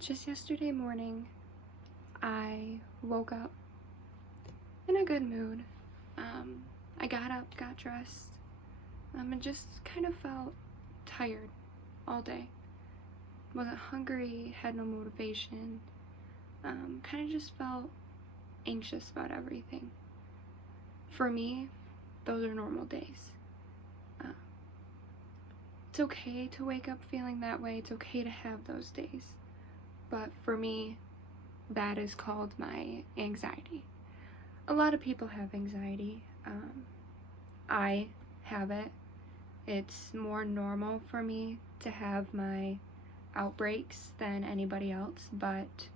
just yesterday morning, I woke up in a good mood. I got up, got dressed, and just kind of felt tired all day. Wasn't hungry, had no motivation, kind of just felt anxious about everything. For me, those are normal days. It's okay to wake up feeling that way. It's okay to have those days. But for me, that is called my anxiety. A lot of people have anxiety. I have it. It's more normal for me to have my outbreaks than anybody else, but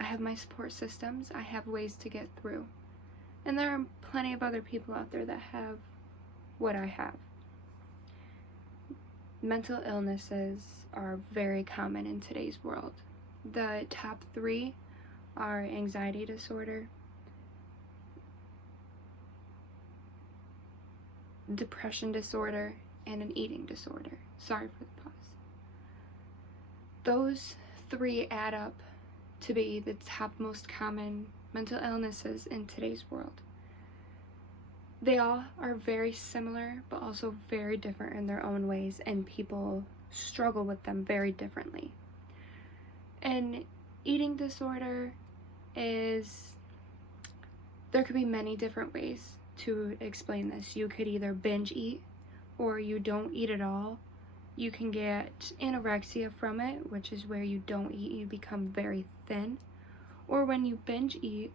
I have my support systems. I have ways to get through. And there are plenty of other people out there that have what I have. Mental illnesses are very common in today's world. The top 3 are anxiety disorder, depression disorder, and an eating disorder. Sorry for the pause. Those 3 add up to be the top most common mental illnesses in today's world. They all are very similar, but also very different in their own ways, and people struggle with them very differently. An eating disorder there could be many different ways to explain this. You could either binge eat, or you don't eat at all. You can get anorexia from it, which is where you don't eat, you become very thin. Or when you binge eat,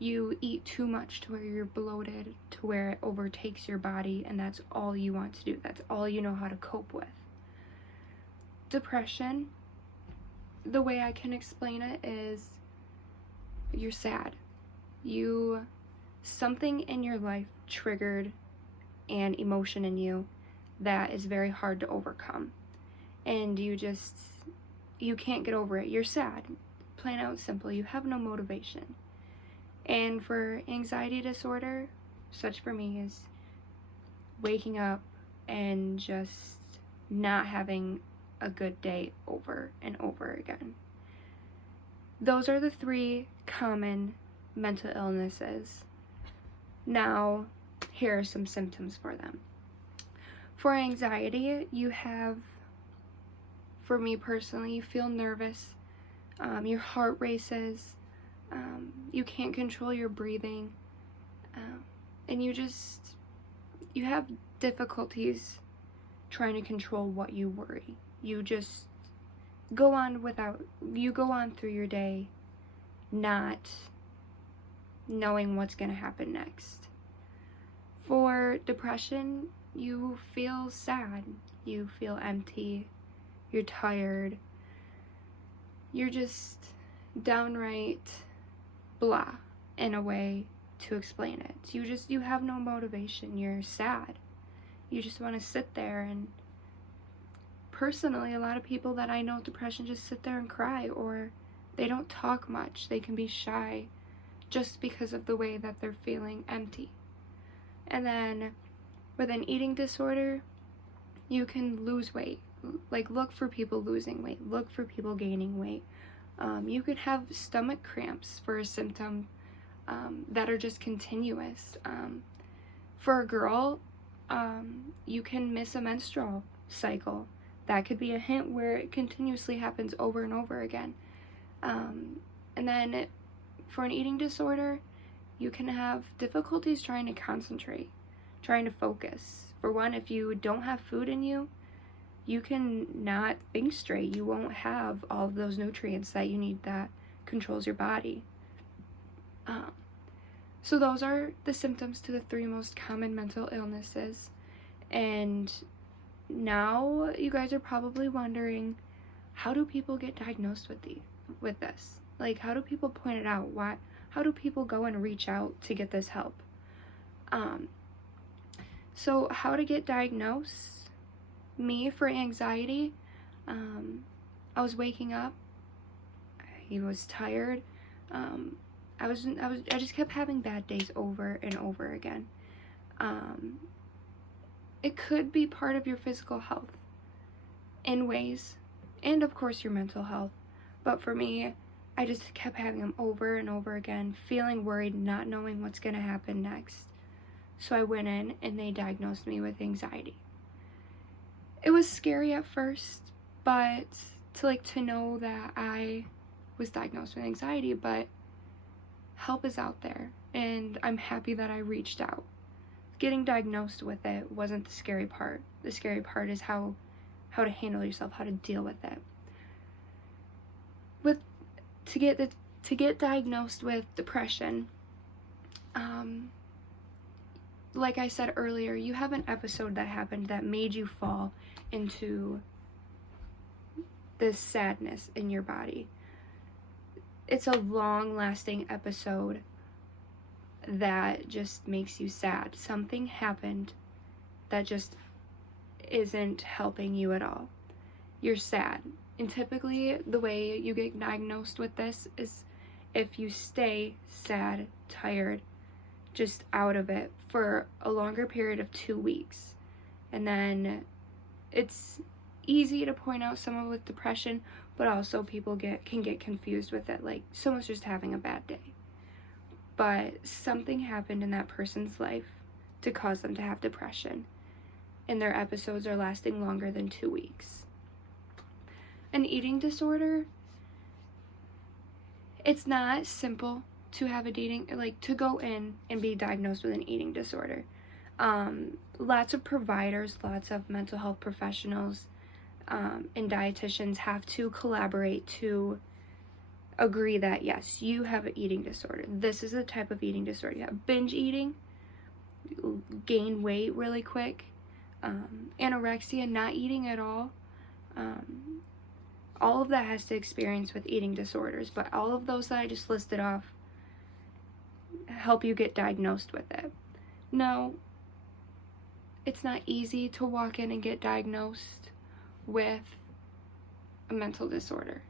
you eat too much to where you're bloated, to where it overtakes your body, and that's all you want to do. That's all you know how to cope with. Depression, the way I can explain it is you're sad. Something in your life triggered an emotion in you that is very hard to overcome. And you can't get over it. You're sad. Plain out simple. You have no motivation. And for anxiety disorder, such for me is waking up and just not having a good day over and over again. Those are the 3 common mental illnesses. Now, here are some symptoms for them. For anxiety, you have, for me personally, you feel nervous, your heart races, you can't control your breathing, and you have difficulties trying to control what you worry. You just go on through your day not knowing what's going to happen next. For depression, you feel sad, you feel empty, you're tired, you're just downright blah in a way to explain it. You have no motivation, you're sad. You just want to sit there, and personally, a lot of people that I know with depression just sit there and cry, or they don't talk much. They can be shy just because of the way that they're feeling empty. And then with an eating disorder, you can lose weight. Like, look for people losing weight, look for people gaining weight. You could have stomach cramps for a symptom that are just continuous. For a girl, you can miss a menstrual cycle. That could be a hint where it continuously happens over and over again. And then for an eating disorder, you can have difficulties trying to concentrate, trying to focus. For one, if you don't have food in you, you can not think straight. You won't have all of those nutrients that you need that controls your body. So those are the symptoms to the 3 most common mental illnesses. And now you guys are probably wondering, how do people get diagnosed with this? Like, how do people point it out? How do people go and reach out to get this help? So how to get diagnosed? Me, for anxiety, I was waking up, I was tired, I just kept having bad days over and over again. It could be part of your physical health in ways, and of course your mental health, But for me, I just kept having them over and over again, feeling worried, not knowing what's going to happen next. So I went in and they diagnosed me with anxiety. It was scary at first, but to know that I was diagnosed with anxiety, but help is out there, and I'm happy that I reached out. Getting diagnosed with it wasn't the scary part. The scary part is how to handle yourself, how to deal with it. To get diagnosed with depression, like I said earlier, you have an episode that happened that made you fall into this sadness in your body. It's a long-lasting episode that just makes you sad. Something happened that just isn't helping you at all. You're sad. And typically, the way you get diagnosed with this is if you stay sad, tired, just out of it for a longer period of 2 weeks. And then it's easy to point out someone with depression, but also people can get confused with it, like someone's just having a bad day. But something happened in that person's life to cause them to have depression, and their episodes are lasting longer than 2 weeks. An eating disorder, it's not simple to have to go in and be diagnosed with an eating disorder. Lots of providers, lots of mental health professionals, and dietitians have to collaborate to agree that yes, you have an eating disorder. This is the type of eating disorder you have. Binge eating, gain weight really quick, anorexia, not eating at all. All of that has to experience with eating disorders, but all of those that I just listed off help you get diagnosed with it. No, it's not easy to walk in and get diagnosed with a mental disorder.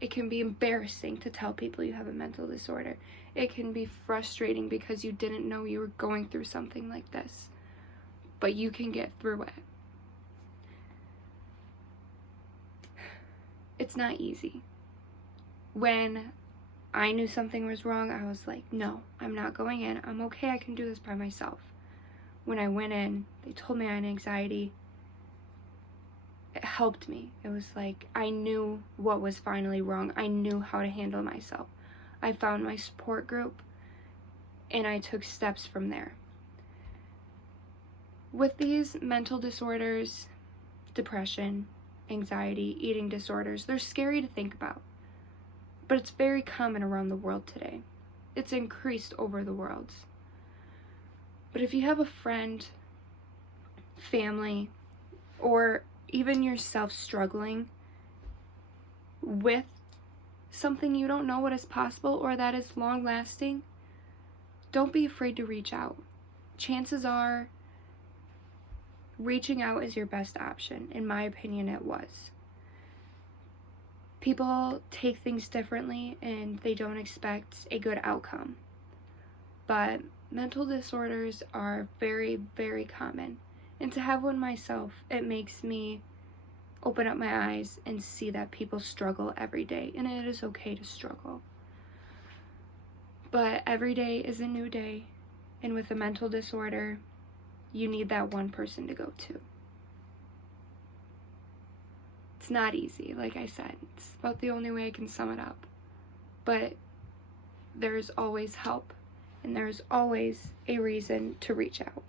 It can be embarrassing to tell people you have a mental disorder. It can be frustrating because you didn't know you were going through something like this, but you can get through it. It's not easy. When I knew something was wrong, I was like, no, I'm not going in. I'm okay, I can do this by myself. When I went in, they told me I had anxiety. It helped me. It was like I knew what was finally wrong. I knew how to handle myself. I found my support group, and I took steps from there. With these mental disorders, depression, anxiety, eating disorders, they're scary to think about, but it's very common around the world today. It's increased over the world. But if you have a friend, family, or even yourself struggling with something you don't know what is possible or that is long lasting, don't be afraid to reach out. Chances are reaching out is your best option. In my opinion, it was. People take things differently and they don't expect a good outcome. But mental disorders are very, very common. And to have one myself, it makes me open up my eyes and see that people struggle every day. And it is okay to struggle. But every day is a new day. And with a mental disorder, you need that one person to go to. It's not easy, like I said. It's about the only way I can sum it up. But there's always help, and there's always a reason to reach out.